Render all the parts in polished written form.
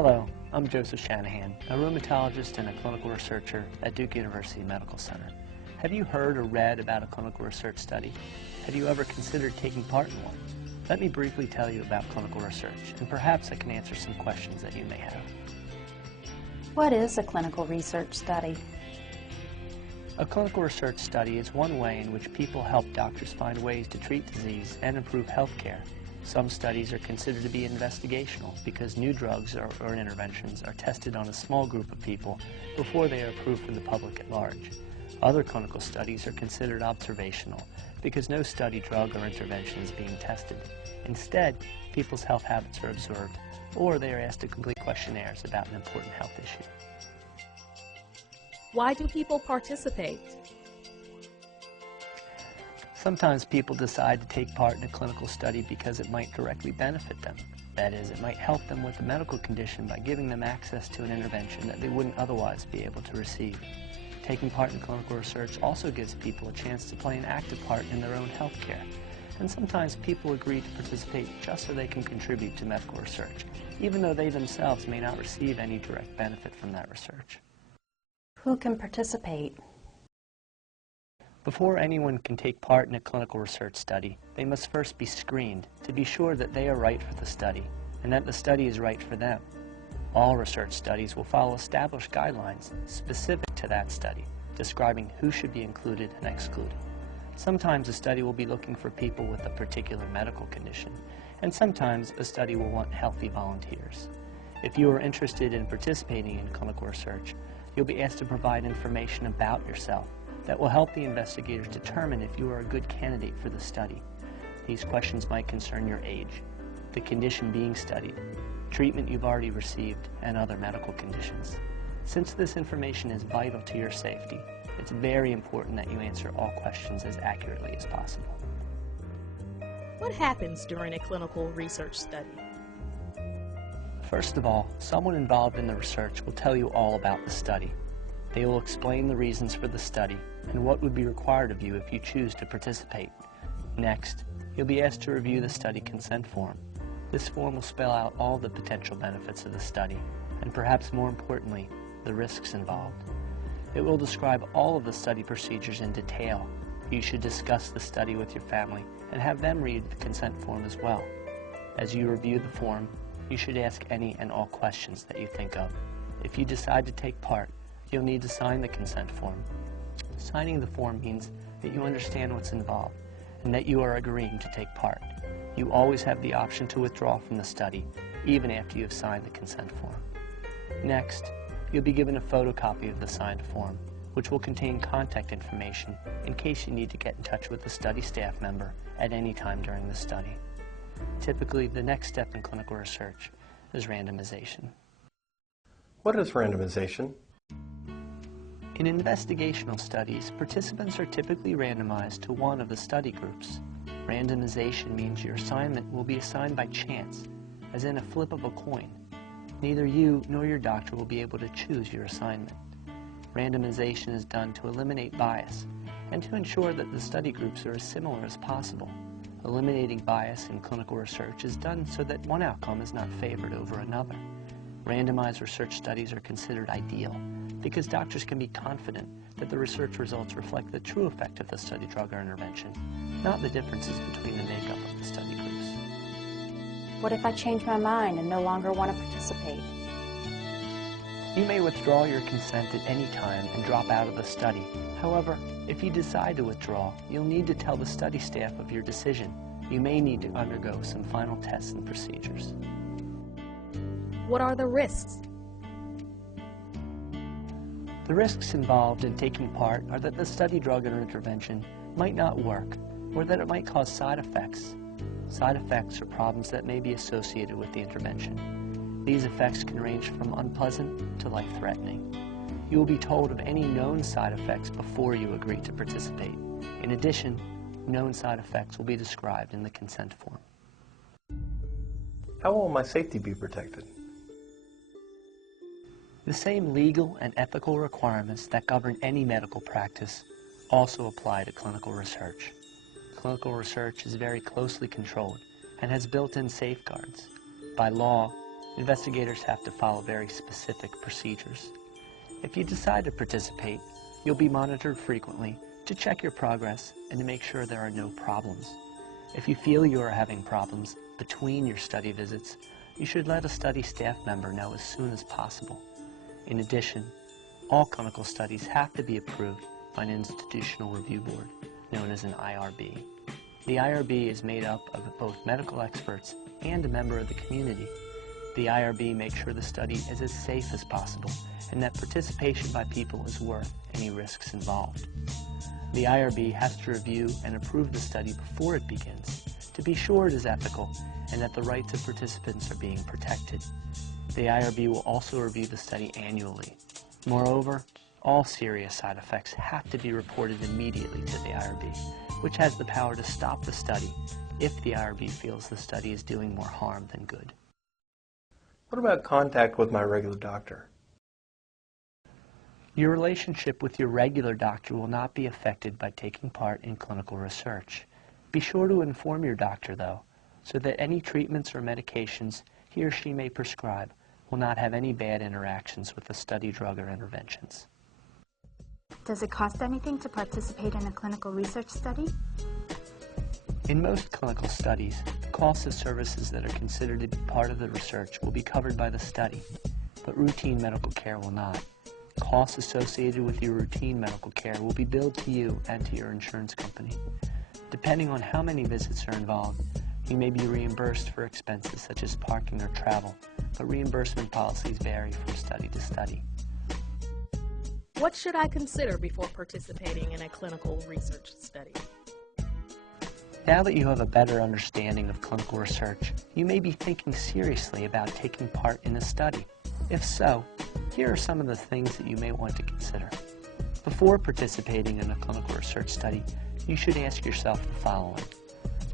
Hello, I'm Joseph Shanahan, a rheumatologist and a clinical researcher at Duke University Medical Center. Have you heard or read about a clinical research study? Have you ever considered taking part in one? Let me briefly tell you about clinical research, and perhaps I can answer some questions that you may have. What is a clinical research study? A clinical research study is one way in which people help doctors find ways to treat disease and improve health care. Some studies are considered to be investigational because new drugs or interventions are tested on a small group of people before they are approved for the public at large. Other clinical studies are considered observational because no study, drug, or intervention is being tested. Instead, people's health habits are observed, or they are asked to complete questionnaires about an important health issue. Why do people participate? Sometimes people decide to take part in a clinical study because it might directly benefit them. That is, it might help them with a medical condition by giving them access to an intervention that they wouldn't otherwise be able to receive. Taking part in clinical research also gives people a chance to play an active part in their own health care. And sometimes people agree to participate just so they can contribute to medical research, even though they themselves may not receive any direct benefit from that research. Who can participate? Before anyone can take part in a clinical research study, they must first be screened to be sure that they are right for the study and that the study is right for them. All research studies will follow established guidelines specific to that study, describing who should be included and excluded. Sometimes a study will be looking for people with a particular medical condition, and sometimes a study will want healthy volunteers. If you are interested in participating in clinical research, you'll be asked to provide information about yourself that will help the investigators determine if you are a good candidate for the study. These questions might concern your age, the condition being studied, treatment you've already received, and other medical conditions. Since this information is vital to your safety, it's very important that you answer all questions as accurately as possible. What happens during a clinical research study? First of all, someone involved in the research will tell you all about the study. They will explain the reasons for the study and what would be required of you if you choose to participate. Next, you'll be asked to review the study consent form. This form will spell out all the potential benefits of the study, and perhaps more importantly, the risks involved. It will describe all of the study procedures in detail. You should discuss the study with your family and have them read the consent form as well. As you review the form, you should ask any and all questions that you think of. If you decide to take part, you'll need to sign the consent form. Signing the form means that you understand what's involved and that you are agreeing to take part. You always have the option to withdraw from the study, even after you have signed the consent form. Next, you'll be given a photocopy of the signed form, which will contain contact information in case you need to get in touch with a study staff member at any time during the study. Typically, the next step in clinical research is randomization. What is randomization? In investigational studies, participants are typically randomized to one of the study groups. Randomization means your assignment will be assigned by chance, as in a flip of a coin. Neither you nor your doctor will be able to choose your assignment. Randomization is done to eliminate bias and to ensure that the study groups are as similar as possible. Eliminating bias in clinical research is done so that one outcome is not favored over another. Randomized research studies are considered ideal because doctors can be confident that the research results reflect the true effect of the study drug or intervention, not the differences between the makeup of the study groups. What if I change my mind and no longer want to participate? You may withdraw your consent at any time and drop out of the study. However, if you decide to withdraw, you'll need to tell the study staff of your decision. You may need to undergo some final tests and procedures. What are the risks? The risks involved in taking part are that the study drug or intervention might not work, or that it might cause side effects. Side effects are problems that may be associated with the intervention. These effects can range from unpleasant to life-threatening. You will be told of any known side effects before you agree to participate. In addition, known side effects will be described in the consent form. How will my safety be protected? The same legal and ethical requirements that govern any medical practice also apply to clinical research. Clinical research is very closely controlled and has built-in safeguards. By law, Investigators have to follow very specific procedures. If you decide to participate, you'll be monitored frequently to check your progress and to make sure there are no problems. If you feel you are having problems between your study visits, you should let a study staff member know as soon as possible. In addition, all clinical studies have to be approved by an institutional review board, known as an IRB. The IRB is made up of both medical experts and a member of the community. The IRB makes sure the study is as safe as possible and that participation by people is worth any risks involved. The IRB has to review and approve the study before it begins to be sure it is ethical and that the rights of participants are being protected. The IRB will also review the study annually. Moreover, all serious side effects have to be reported immediately to the IRB, which has the power to stop the study if the IRB feels the study is doing more harm than good. What about contact with my regular doctor? Your relationship with your regular doctor will not be affected by taking part in clinical research. Be sure to inform your doctor, though, so that any treatments or medications he or she may prescribe will not have any bad interactions with the study drug or interventions. Does it cost anything to participate in a clinical research study? In most clinical studies, the costs of services that are considered to be part of the research will be covered by the study, but routine medical care will not. Costs associated with your routine medical care will be billed to you and to your insurance company. Depending on how many visits are involved, you may be reimbursed for expenses such as parking or travel, but reimbursement policies vary from study to study. What should I consider before participating in a clinical research study? Now that you have a better understanding of clinical research, you may be thinking seriously about taking part in a study. If so, here are some of the things that you may want to consider. Before participating in a clinical research study, you should ask yourself the following.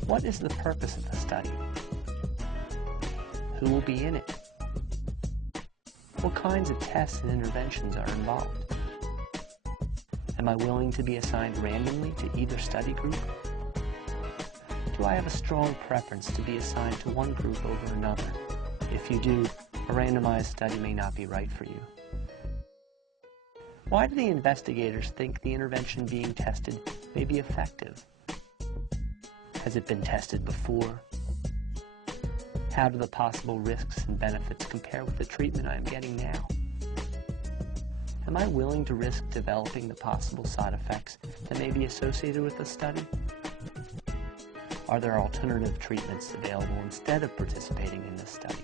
What is the purpose of the study? Who will be in it? What kinds of tests and interventions are involved? Am I willing to be assigned randomly to either study group? Do I have a strong preference to be assigned to one group over another? If you do, a randomized study may not be right for you. Why do the investigators think the intervention being tested may be effective? Has it been tested before? How do the possible risks and benefits compare with the treatment I am getting now? Am I willing to risk developing the possible side effects that may be associated with the study? Are there alternative treatments available instead of participating in this study?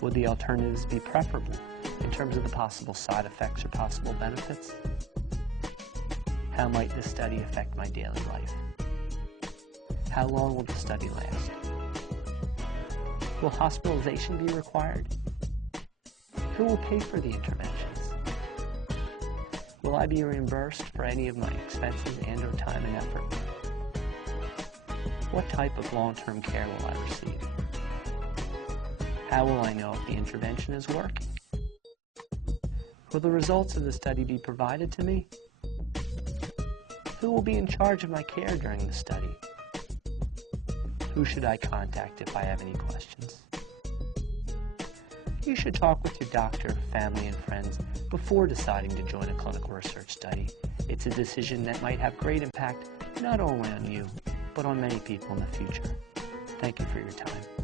Would the alternatives be preferable in terms of the possible side effects or possible benefits? How might this study affect my daily life? How long will the study last? Will hospitalization be required? Who will pay for the interventions? Will I be reimbursed for any of my expenses and or time and effort? What type of long-term care will I receive? How will I know if the intervention is working? Will the results of the study be provided to me? Who will be in charge of my care during the study? Who should I contact if I have any questions? You should talk with your doctor, family, and friends before deciding to join a clinical research study. It's a decision that might have great impact not only on you, but on many people in the future. Thank you for your time.